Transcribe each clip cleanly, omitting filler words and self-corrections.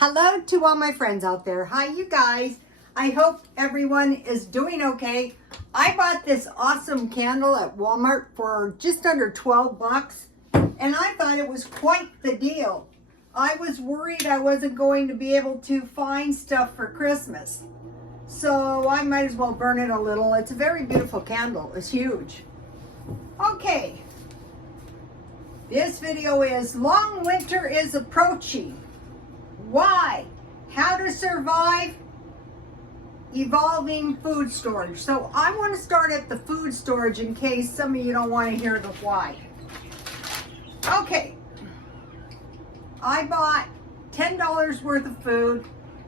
Hello to all my friends out there. Hi, you guys. I hope everyone is doing okay. I bought this awesome candle at Walmart for just under 12 bucks, and I thought it was quite the deal. I was worried I wasn't going to be able to find stuff for Christmas, so I might as well burn it a little. It's a very beautiful candle. It's huge. Okay. This video is Long Winter is Approaching. Why? How to survive evolving food storage. So I want to start at the food storage in case some of you don't want to hear the why. Okay. I bought $10 worth of food,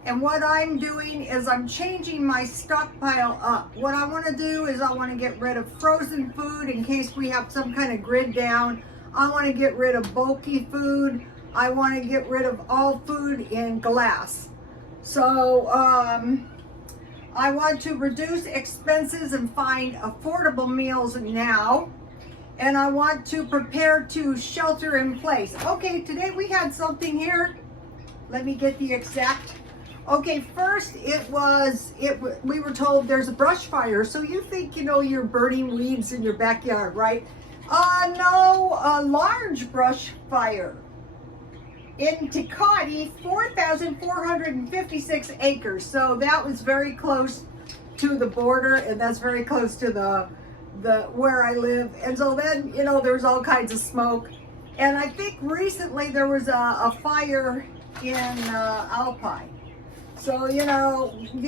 and what I'm doing is I'm changing my stockpile up. What I want to do is I want to get rid of frozen food in case we have some kind of grid down. I want to get rid of bulky food. I want to get rid of all food in glass. So I want to reduce expenses and find affordable meals now. And I want to prepare to shelter in place. Okay, today we had something here. Let me get the exact. Okay, first we were told there's a brush fire. So you think, you're burning weeds in your backyard, right? No, a large brush fire. In Tecate, 4,456 acres. So that was very close to the border, and that's very close to the where I live. And so then, there's all kinds of smoke. And I think recently there was a fire in Alpine. So, you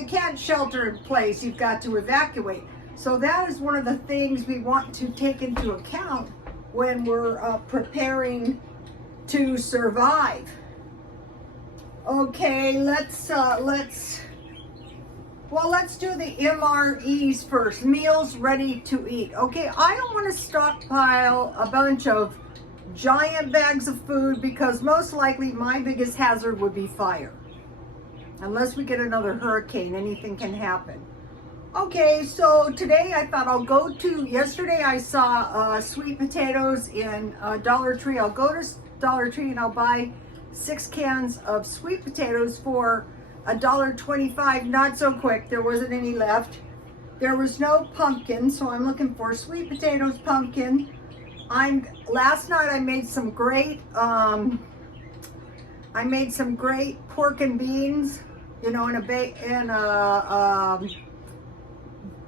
can't shelter in place. You've got to evacuate. So that is one of the things we want to take into account when we're preparing to survive. Okay, let's do the MREs first. Meals ready to eat. Okay, I don't want to stockpile a bunch of giant bags of food because most likely my biggest hazard would be fire. Unless we get another hurricane, anything can happen. Okay, so today I thought I'll go to, yesterday I saw sweet potatoes in Dollar Tree. I'll go to Dollar Tree and I'll buy 6 cans of sweet potatoes for $1.25. Not so quick, there wasn't any left. There was no pumpkin, so I'm looking for sweet potatoes, pumpkin. Last night I made some great pork and beans, in a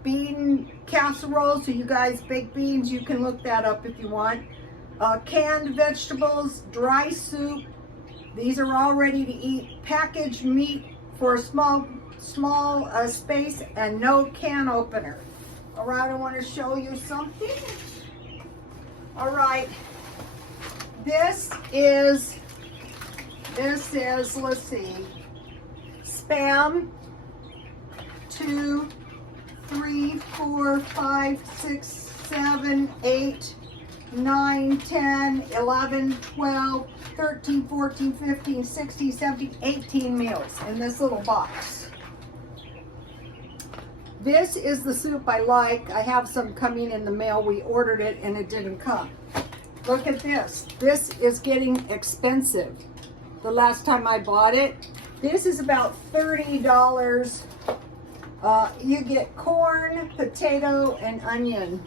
bean casserole. So you guys bake beans, you can look that up if you want. Canned vegetables, dry soup. These are all ready to eat. Packaged meat for a small space, and no can opener. All right, I want to show you something. All right, this is let's see, Spam 2, 3, 4, 5, 6, 7, 8, 9, 10, 11, 12, 13, 14, 15, 16, 17, 18 meals in this little box. This is the soup I like. I have some coming in the mail. We ordered it and it didn't come. Look at this. This is getting expensive. The last time I bought it, this is about $30. You get corn, potato, and onion.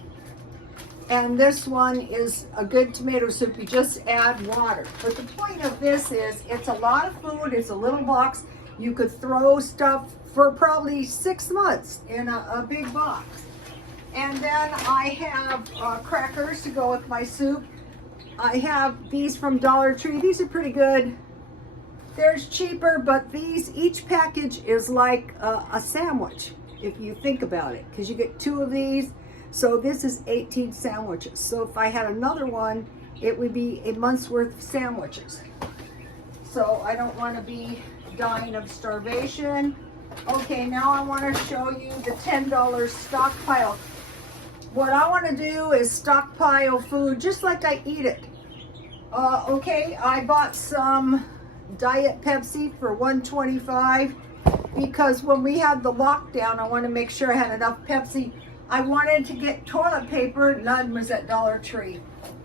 And this one is a good tomato soup. You just add water. But the point of this is it's a lot of food. It's a little box. You could throw stuff for probably 6 months in a big box. And then I have crackers to go with my soup. I have these from Dollar Tree. These are pretty good. There's cheaper, but each package is like a sandwich, if you think about it, because you get 2 of these. So this is 18 sandwiches. So if I had another one, it would be a month's worth of sandwiches. So I don't want to be dying of starvation. Okay, now I want to show you the $10 stockpile. What I want to do is stockpile food just like I eat it. Okay, I bought some Diet Pepsi for $1.25 because when we had the lockdown, I want to make sure I had enough Pepsi. I wanted to get toilet paper. None was at Dollar Tree.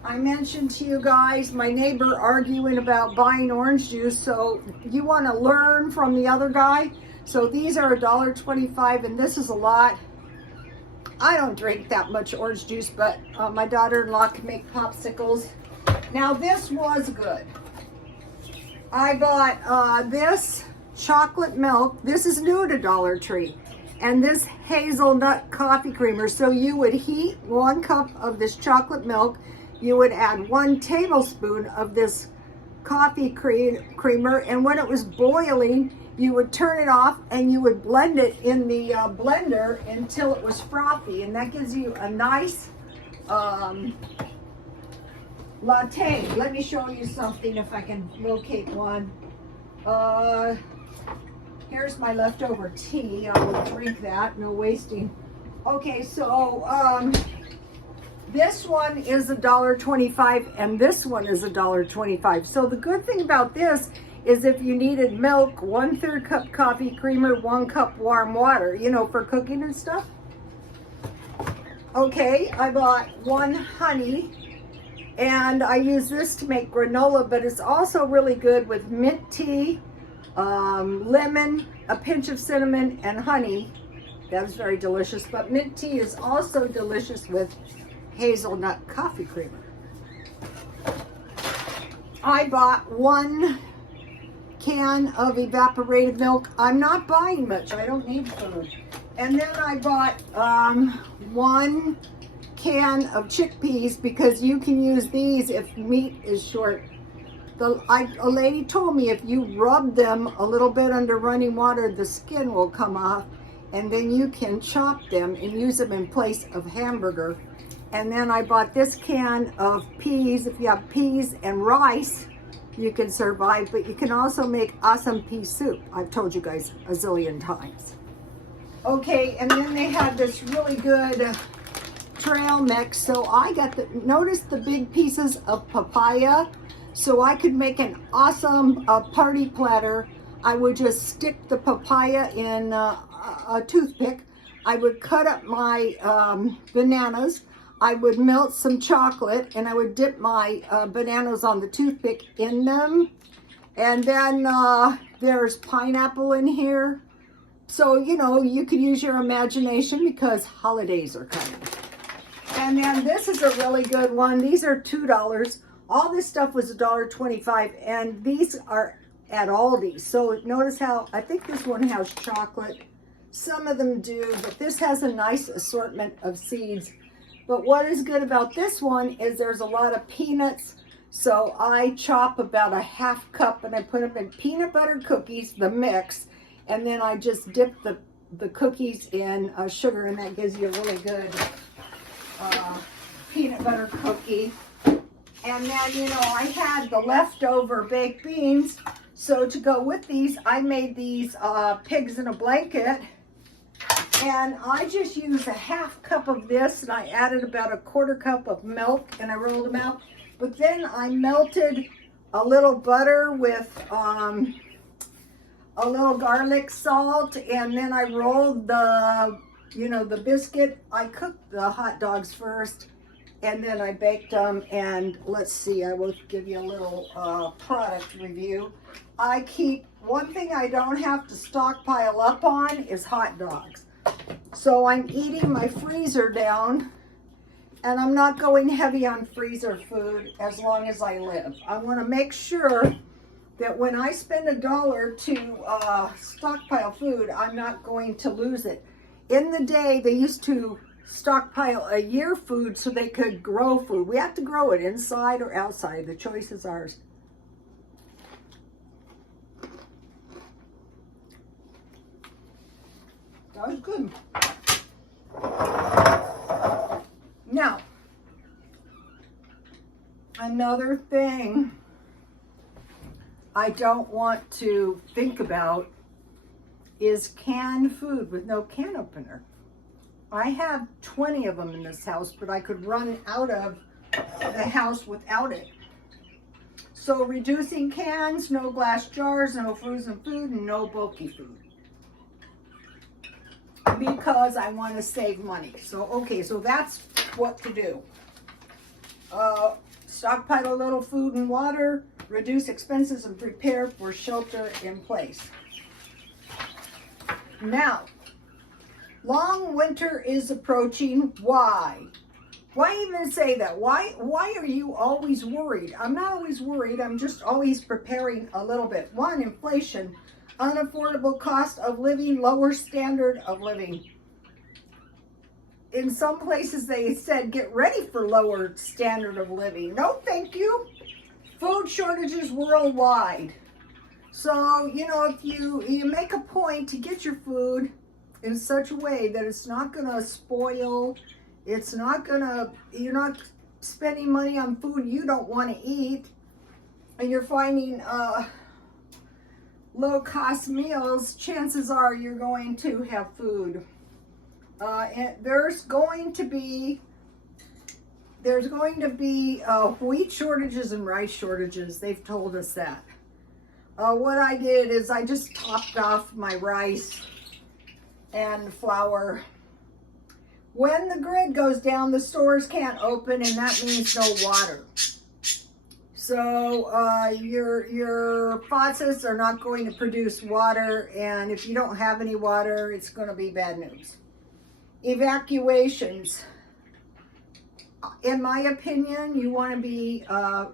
I mentioned to you guys my neighbor arguing about buying orange juice, so you want to learn from the other guy. So these are $1.25 and this is a lot. I don't drink that much orange juice, but my daughter-in-law can make popsicles. Now this was good. I bought this chocolate milk. This is new to Dollar Tree. And this hazelnut coffee creamer. So you would heat 1 cup of this chocolate milk. You would add 1 tablespoon of this coffee creamer. And when it was boiling, you would turn it off and you would blend it in the blender until it was frothy. And that gives you a nice latte. Let me show you something if I can locate one. Here's my leftover tea. I will drink that, no wasting. Okay, so this one is $1.25 and this one is $1.25. So the good thing about this is if you needed milk, 1/3 cup coffee creamer, 1 cup warm water, you know, for cooking and stuff. Okay, I bought 1 honey and I use this to make granola, but it's also really good with mint tea, lemon, a pinch of cinnamon, and honey. That's very delicious, but mint tea is also delicious with hazelnut coffee creamer. I bought 1 can of evaporated milk. I'm not buying much, I don't need food. And then I bought 1 can of chickpeas because you can use these if meat is short. A lady told me if you rub them a little bit under running water, the skin will come off, and then you can chop them and use them in place of hamburger. And then I bought this can of peas. If you have peas and rice, you can survive, but you can also make awesome pea soup. I've told you guys a zillion times. Okay, and then they had this really good trail mix. So I got notice the big pieces of papaya. So I could make an awesome party platter. I would just stick the papaya in a toothpick. I would cut up my bananas. I would melt some chocolate and I would dip my bananas on the toothpick in them. And then there's pineapple in here. So, you know, you could use your imagination because holidays are coming. And then this is a really good one. These are $2. All this stuff was $1.25 and these are at Aldi. So notice how, I think this one has chocolate. Some of them do, but this has a nice assortment of seeds. But what is good about this one is there's a lot of peanuts. So I chop about a 1/2 cup and I put them in peanut butter cookies, the mix. And then I just dip the cookies in sugar and that gives you a really good peanut butter cookie. And then, you know, I had the leftover baked beans. So to go with these, I made these pigs in a blanket. And I just used a 1/2 cup of this and I added about a 1/4 cup of milk and I rolled them out. But then I melted a little butter with a little garlic salt and then I rolled the, you know, the biscuit. I cooked the hot dogs first and then I baked them. And let's see, I will give you a little product review. I keep, one thing I don't have to stockpile up on is hot dogs. So I'm eating my freezer down and I'm not going heavy on freezer food as long as I live. I want to make sure that when I spend $1 to stockpile food, I'm not going to lose it. In the day, they used to stockpile a year food so they could grow food. We have to grow it inside or outside. The choice is ours. That was good. Now, another thing I don't want to think about is canned food with no can opener. I have 20 of them in this house, but I could run out of the house without it. So reducing cans, no glass jars, no frozen food, and no bulky food. Because I want to save money. So, okay, so that's what to do. stockpile a little food and water, reduce expenses, and prepare for shelter in place. Now, long winter is approaching. Why? Why even say that? Why are you always worried? I'm not always worried. I'm just always preparing a little bit. One, inflation, unaffordable cost of living, lower standard of living. In some places they said, get ready for lower standard of living. No, thank you. Food shortages worldwide. So, you know, if you make a point to get your food in such a way that it's not going to spoil, it's not going to, you're not spending money on food you don't want to eat, and you're finding low-cost meals, chances are you're going to have food. And there's going to be wheat shortages and rice shortages. They've told us that. What I did is I just topped off my rice and flour. When the grid goes down, the stores can't open, and that means no water. So your faucets are not going to produce water, and if you don't have any water, it's going to be bad news. Evacuations. In my opinion, you want to be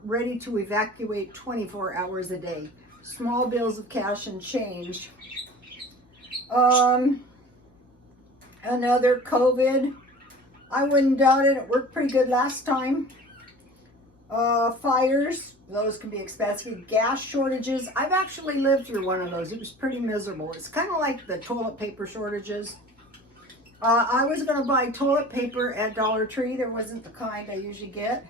ready to evacuate 24 hours a day. Small bills of cash and change. Another COVID. I wouldn't doubt it. It worked pretty good last time. Fires. Those can be expensive. Gas shortages. I've actually lived through one of those. It was pretty miserable. It's kind of like the toilet paper shortages. I was going to buy toilet paper at Dollar Tree. There wasn't the kind I usually get.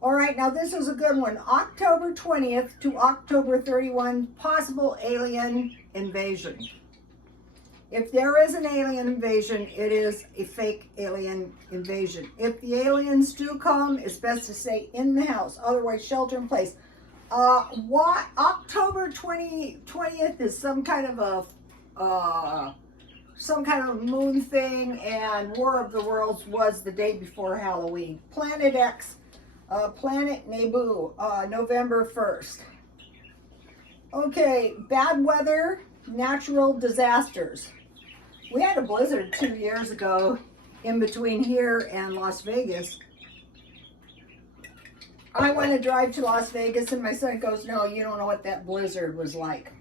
All right, now this is a good one. October 20th to October 31, possible alien invasion. If there is an alien invasion, it is a fake alien invasion. If the aliens do come, it's best to stay in the house. Otherwise, shelter in place. October 20th is some kind of moon thing, and War of the Worlds was the day before Halloween. Planet X, Planet Naboo, November 1st. Okay, bad weather, natural disasters. We had a blizzard 2 years ago in between here and Las Vegas. I went to drive to Las Vegas, and my son goes, no, you don't know what that blizzard was like.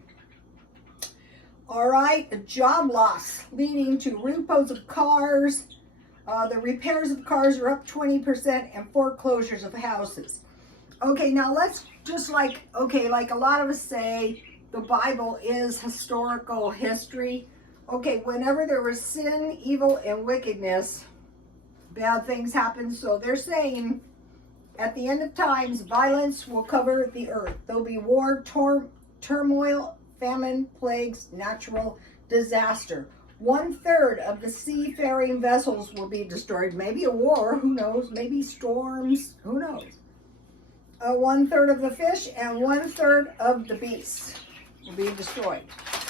All right, job loss leading to repos of cars. The repairs of cars are up 20%, and foreclosures of houses. Okay, now let's just like a lot of us say, the Bible is historical history. Okay, whenever there was sin, evil, and wickedness, bad things happen. So they're saying at the end of times, violence will cover the earth. There'll be war, turmoil, famine, plagues, natural disaster. 1/3 of the seafaring vessels will be destroyed. Maybe a war, who knows? Maybe storms, who knows? 1/3 of the fish and 1/3 of the beasts will be destroyed.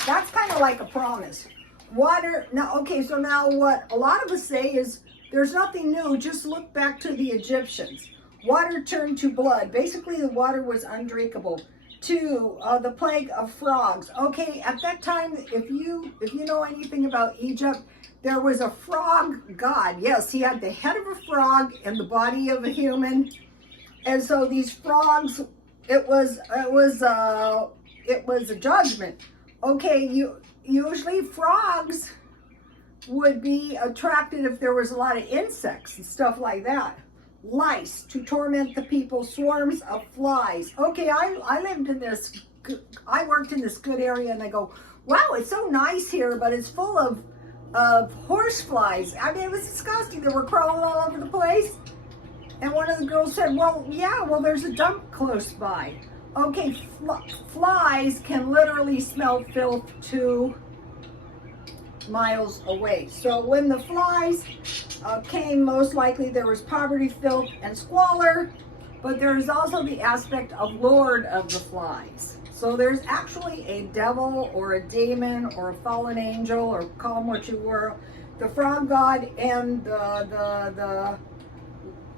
That's kind of like a promise. Water, now, okay, so now what a lot of us say is there's nothing new, just look back to the Egyptians. Water turned to blood. Basically, the water was undrinkable. 2, the plague of frogs. Okay, at that time, if you know anything about Egypt, there was a frog god. Yes, he had the head of a frog and the body of a human. And so these frogs, it was a judgment. Okay, usually frogs would be attracted if there was a lot of insects and stuff like that. Lice to torment the people, swarms of flies. Okay, I lived in this, I worked in this good area, and I go, wow, it's so nice here, but it's full of horse flies. I mean, it was disgusting. They were crawling all over the place. And one of the girls said, well, yeah, well, there's a dump close by. Okay, flies can literally smell filth 2 miles away. So when the flies came, most likely there was poverty, filth, and squalor, but there's also the aspect of Lord of the Flies. So there's actually a devil or a demon or a fallen angel, or call them what you were, the frog god and the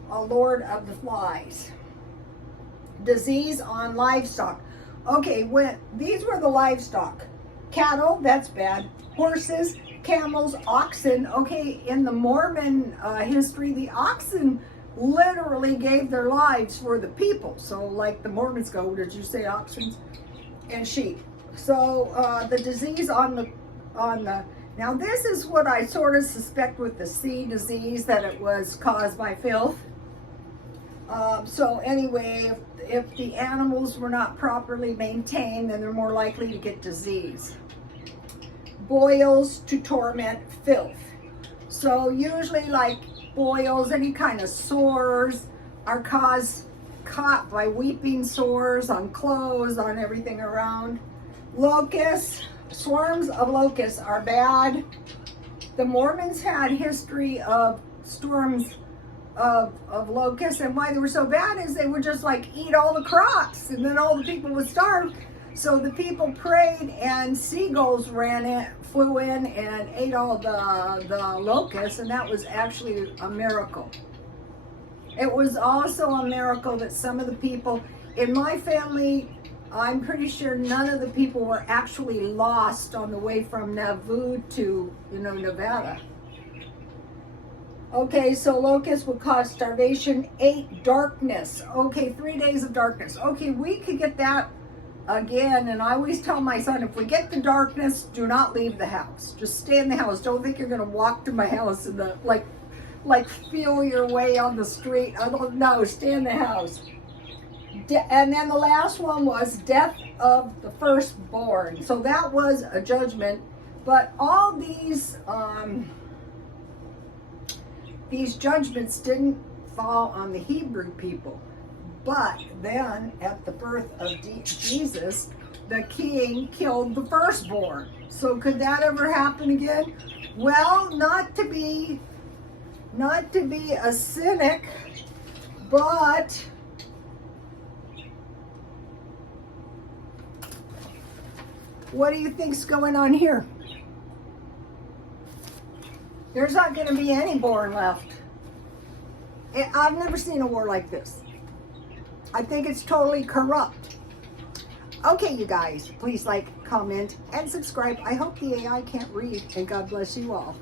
Lord of the Flies. disease on livestock. Okay, when these were the livestock. Cattle, that's bad. Horses, camels, oxen. Okay, in the Mormon history, the oxen literally gave their lives for the people. So like the Mormons go, did you say oxen? And sheep. So the disease on the, now this is what I sort of suspect with the C disease, that it was caused by filth. So anyway, if the animals were not properly maintained, then they're more likely to get disease. Boils to torment filth. So usually like boils, any kind of sores are caught by weeping sores on clothes, on everything around. Locusts, swarms of locusts are bad. The Mormons had history of storms of locusts, and why they were so bad is they would just like eat all the crops, and then all the people would starve. So the people prayed, and seagulls flew in and ate all the locusts, and that was actually a miracle. It was also a miracle that some of the people in my family, I'm pretty sure none of the people were actually lost on the way from Nauvoo to, Nevada. Okay, so locusts would cause starvation. 8, darkness. Okay, 3 days of darkness. Okay, we could get that again, and I always tell my son, if we get the darkness, do not leave the house. Just stay in the house. Don't think you're gonna walk to my house and like feel your way on the street. I don't know, stay in the house. And then the last one was death of the firstborn. So that was a judgment, but all these judgments didn't fall on the Hebrew people. But then at the birth of Jesus, the king killed the firstborn. So could that ever happen again? Well, not to be a cynic, but what do you think's going on here? There's not going to be any born left. I've never seen a war like this. I think it's totally corrupt. Okay, you guys, please like, comment, and subscribe. I hope the AI can't read, and God bless you all.